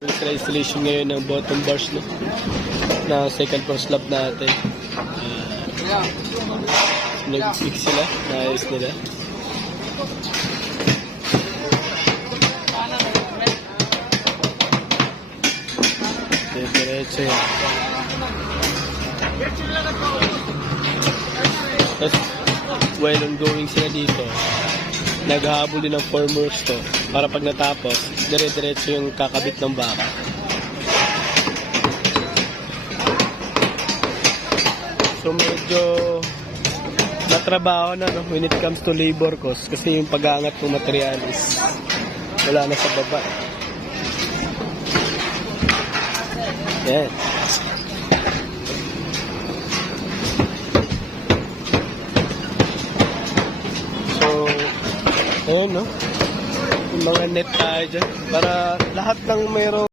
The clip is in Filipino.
Installation ngayon ng bottom bars na second floor slab natin. Nag-fix sila, naayos nila. Diretso yan. Tapos, while ongoing sila dito, naghahabol din ng formworks to para pag natapos, dire-diretso yung kakabit ng baka. So medyo natrabaho na when it comes to labor cost kasi yung pag-aangat ng materialis wala na sa baba. Yan. So, ayun no, yung mga net tayo dyan para lahat ng mayroong